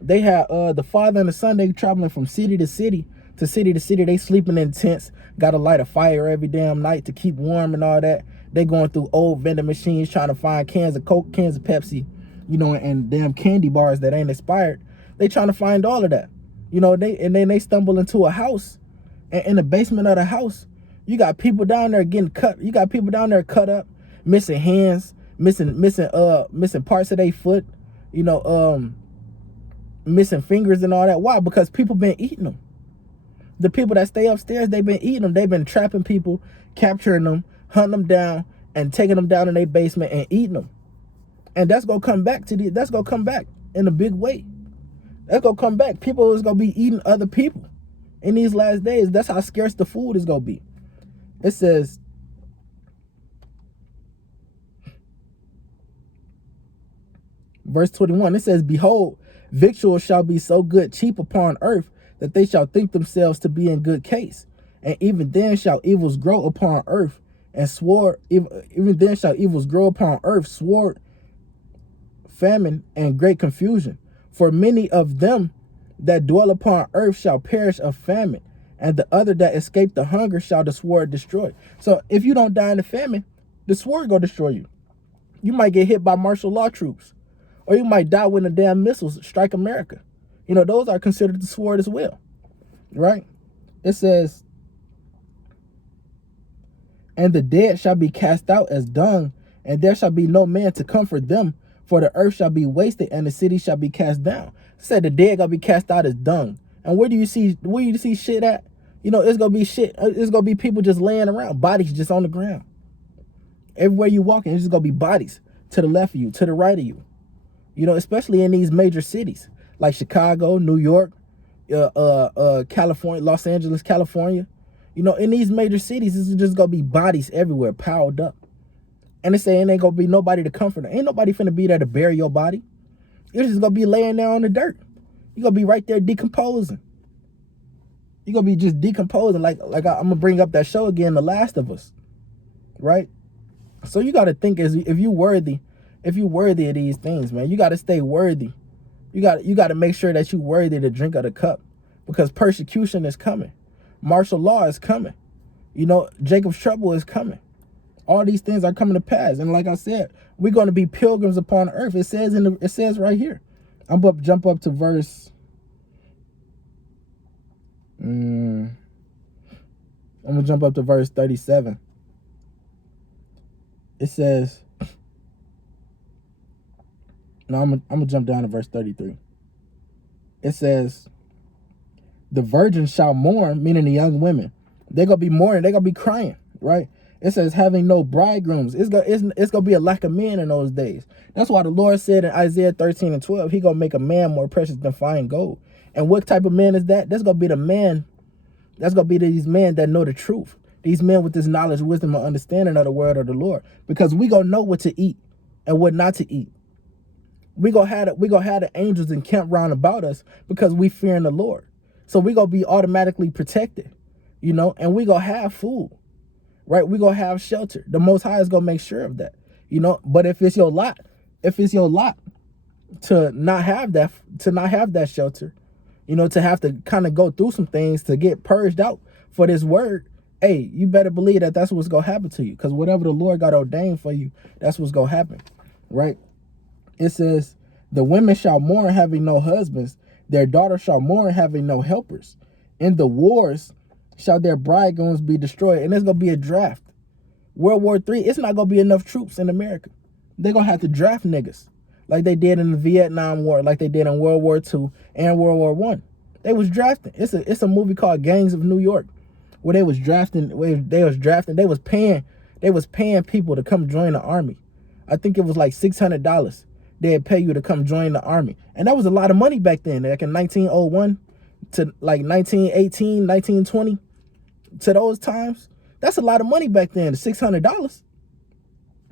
the father and the son, they traveling from city to city. They sleeping in tents, gotta light a fire every damn night to keep warm and all that. They going through old vending machines trying to find cans of Coke, cans of Pepsi, you know, and damn candy bars that ain't expired. They trying to find all of that. You know, then they stumble into a house, and in the basement of the house, you got people down there getting cut. You got people down there cut up, missing hands, missing parts of their foot, you know, missing fingers and all that. Why? Because people been eating them. The people that stay upstairs, they've been eating them. They've been trapping people, capturing them, hunting them down, and taking them down in their basement and eating them. And that's gonna come back in a big way. That's gonna come back. People is gonna be eating other people in these last days. That's how scarce the food is gonna be. It says, verse 21, it says, behold, victuals shall be so good, cheap upon earth, that they shall think themselves to be in good case. And even then shall evils grow upon earth, and even then shall evils grow upon earth, sword, famine, and great confusion. For many of them that dwell upon earth shall perish of famine, and the other that escape the hunger shall the sword destroy. So if you don't die in the famine, the sword gonna destroy you. You might get hit by martial law troops, or you might die when the damn missiles strike America. You know, those are considered the sword as well, right? It says, and the dead shall be cast out as dung, and there shall be no man to comfort them, for the earth shall be wasted, and the city shall be cast down. It said the dead gonna be cast out as dung. And where do you see shit at? You know, it's gonna be shit. It's gonna be people just laying around, bodies just on the ground. Everywhere you walking, it's just gonna be bodies to the left of you, to the right of you. You know, especially in these major cities like Chicago, New York, California, Los Angeles, California. You know, in these major cities, it's just gonna be bodies everywhere piled up. And it's saying ain't gonna be nobody to comfort them. Ain't nobody finna be there to bury your body. You're just gonna be laying there on the dirt. You're gonna be right there decomposing. You're gonna be just decomposing. Like I'm gonna bring up that show again, The Last of Us. Right? So you gotta think as if you worthy of these things, man. You gotta stay worthy. You gotta make sure that you worthy to drink of the cup, because persecution is coming. Martial law is coming. You know, Jacob's trouble is coming. All these things are coming to pass. And like I said, we're going to be pilgrims upon earth. It says right here. I'm about to jump up to verse. I'm going to jump up to verse 37. It says, no, I'm going to jump down to verse 33. It says, the virgins shall mourn, meaning the young women. They're going to be mourning. They're going to be crying, right? It says having no bridegrooms. It's gonna be a lack of men in those days. That's why the Lord said in Isaiah 13:12, he gonna make a man more precious than fine gold. And what type of man is that? That's gonna be the man. That's gonna be these men that know the truth. These men with this knowledge, wisdom, and understanding of the word of the Lord. Because we gonna know what to eat and what not to eat. We gonna have the angels encamped round about us because we fearing the Lord. So we gonna be automatically protected, you know, and we gonna have food. Right, we gonna have shelter. The Most High is gonna make sure of that, you know. But if it's your lot to not have that shelter, you know, to have to kind of go through some things to get purged out for this word, hey, you better believe that that's what's gonna happen to you, because whatever the Lord got ordained for you, that's what's gonna happen, right? It says, the women shall mourn having no husbands, their daughters shall mourn having no helpers. In the wars shall their bridegrooms be destroyed. And there's going to be a draft. World War III, it's not going to be enough troops in America. They're going to have to draft niggas like they did in the Vietnam War, like they did in World War II and World War I. They was drafting. It's a movie called Gangs of New York where they was drafting. They was paying people to come join the army. I think it was like $600. They'd pay you to come join the army. And that was a lot of money back then, like in 1901 to like 1918, 1920. To those times, that's a lot of money back then. $600,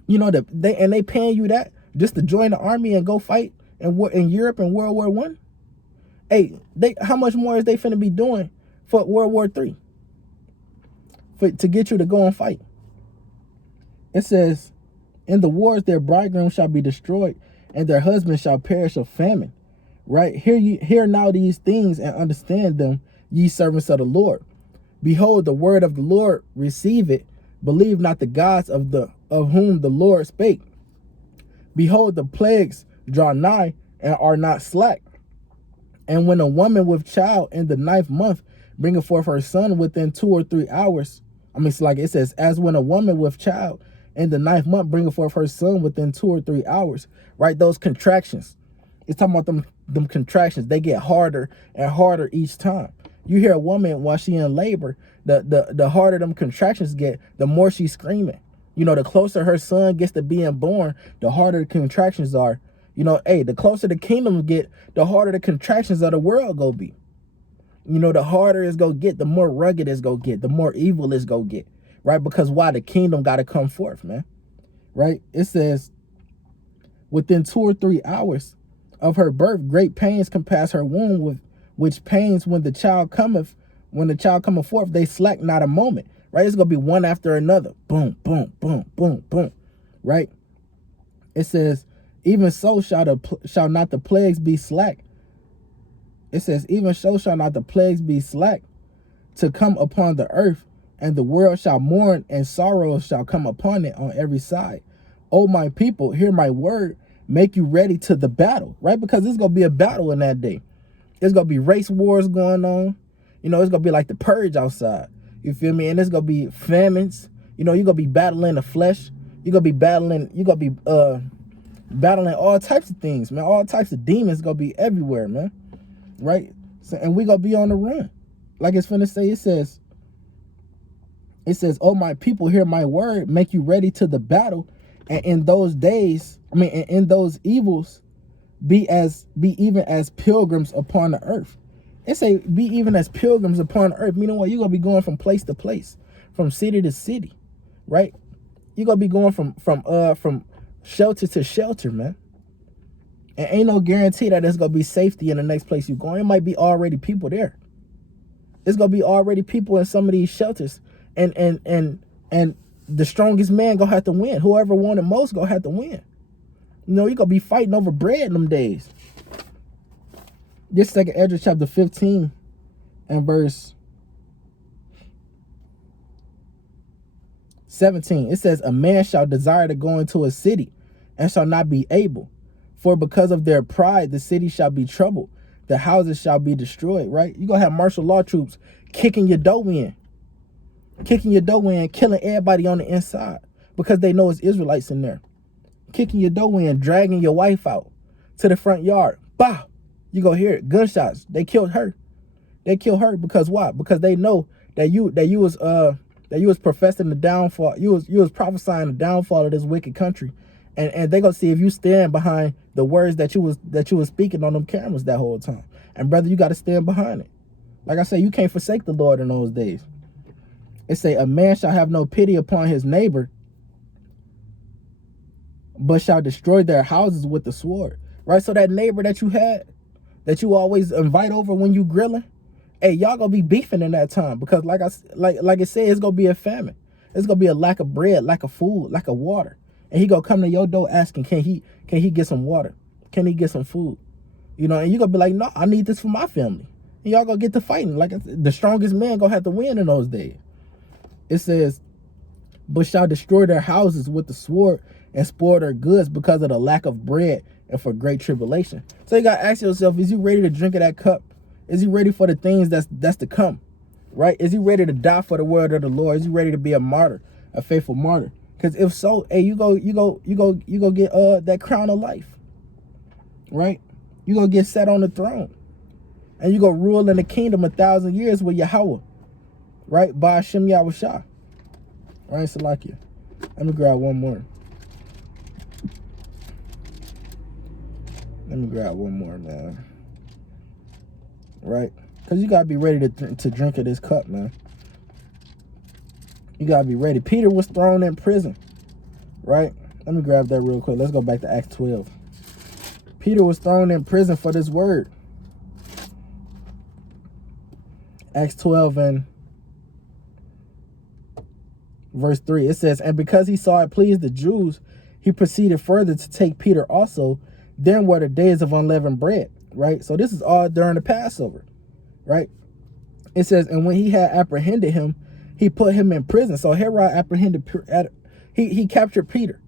you know, they paying you that just to join the army and go fight in Europe in World War I. Hey, how much more is they finna be doing for World War III to get you to go and fight? It says, in the wars their bridegroom shall be destroyed, and their husband shall perish of famine. Right, hear now these things and understand them, ye servants of the Lord. Behold, the word of the Lord, receive it. Believe not the gods of whom the Lord spake. Behold, the plagues draw nigh and are not slack. And when a woman with child in the 9th month bringeth forth her son within 2 or 3 hours, it's like it says, as when a woman with child in the 9th month bringeth forth her son within 2 or 3 hours, right? Those contractions. It's talking about them contractions. They get harder and harder each time. You hear a woman while she in labor, the harder them contractions get, the more she's screaming. You know, the closer her son gets to being born, the harder the contractions are. You know, hey, the closer the kingdom get, the harder the contractions of the world go be. You know, the harder it's go get, the more rugged it's go get, the more evil it's go get, right? Because why? The kingdom got to come forth, man, right? It says, within 2 or 3 hours of her birth, great pains compass her womb which pains when the child cometh forth, they slack not a moment, right? It's gonna be one after another. Boom, boom, boom, boom, boom, right? It says, even so shall not the plagues be slack. It says, even so shall not the plagues be slack to come upon the earth, and the world shall mourn, and sorrows shall come upon it on every side. O my people, hear my word, make you ready to the battle, right? Because it's going to be a battle in that day. It's going to be race wars going on. You know, it's going to be like the purge outside. You feel me? And it's going to be famines. You know, you're going to be battling the flesh. You're going to be battling, battling all types of things, man. All types of demons going to be everywhere, man. Right? So, and we going to be on the run. Like it's finna say, it says, oh, my people, hear my word, make you ready to the battle. And in those days, in those evils, be even as pilgrims upon the earth. It say, be even as pilgrims upon the earth. Meaning what? You're going to be going from place to place, from city to city, right? You're going to be going from shelter to shelter, man. And ain't no guarantee that there's going to be safety in the next place you're going. It might be already people there. It's going to be already people in some of these shelters. And the strongest man going to have to win. Whoever won it most going to have to win. You know, you're going to be fighting over bread in them days. This 2 Esdras chapter 15 and verse 17. It says, a man shall desire to go into a city and shall not be able. For because of their pride, the city shall be troubled. The houses shall be destroyed, right? You're going to have martial law troops kicking your dough in. Killing everybody on the inside because they know it's Israelites in there. Kicking your dough in, dragging your wife out to the front yard. Bah! You go hear it. Gunshots. They killed her. Because why? Because they know that you was professing the downfall. You was prophesying the downfall of this wicked country. And they gonna see if you stand behind the words that you was speaking on them cameras that whole time. And brother, you gotta stand behind it. Like I say, you can't forsake the Lord in those days. It say, a man shall have no pity upon his neighbor, but shall destroy their houses with the sword. Right? So that neighbor that you had, that you always invite over when you grilling, hey, y'all gonna be beefing in that time. Because like it said, it's gonna be a famine. It's gonna be a lack of bread, lack of food, lack of water. And he gonna come to your door asking, can he get some water? Can he get some food? You know, and you gonna be like, no, I need this for my family. And y'all gonna get to fighting. Like the strongest man gonna have to win in those days. It says, but shall destroy their houses with the sword and spoil their goods because of the lack of bread and for great tribulation. So you gotta ask yourself, is you ready to drink of that cup? Is he ready for the things that's to come? Right? Is he ready to die for the word of the Lord? Is he ready to be a martyr, a faithful martyr? Because if so, hey, you go get that crown of life. Right? You gonna get set on the throne. And you go rule in the kingdom 1,000 years with Yahweh. Right? By Hashem Yahushua. Right, Salakia. Let me grab one more. Man. Right? Because you got to be ready to drink of this cup, man. You got to be ready. Peter was thrown in prison. Right? Let me grab that real quick. Let's go back to Acts 12. Peter was thrown in prison for this word. Acts 12 and verse 3. It says, and because he saw it pleased the Jews, he proceeded further to take Peter also. Then were the days of unleavened bread. Right? So this is all during the Passover. Right? It says, and when he had apprehended him, he put him in prison. So Herod apprehended, he captured Peter.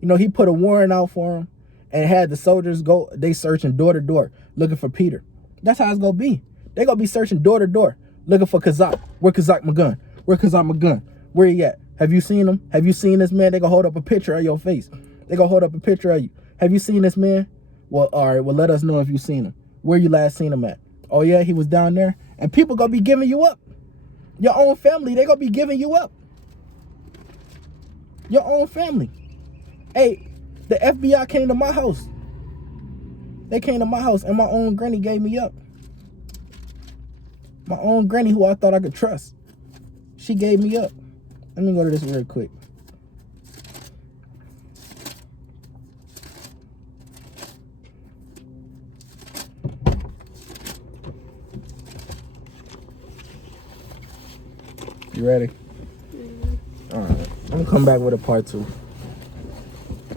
You know, he put a warrant out for him and had the soldiers go, they searching door to door looking for Peter. That's how it's going to be. They're going to be searching door to door looking for Kazak. Where Kazak Magun? Where Kazak Magun? Where he at? Have you seen him? Have you seen this man? They going to hold up a picture of your face. They going to hold up a picture of you. Have you seen this man? Well, all right. Well, let us know if you seen him. Where you last seen him at? Oh, yeah, he was down there. And people going to be giving you up. Your own family, they going to be giving you up. Your own family. Hey, the FBI came to my house. They came to my house and my own granny gave me up. My own granny who I thought I could trust. She gave me up. Let me go to this real quick. You ready? All right. I'm gonna come back with a part 2.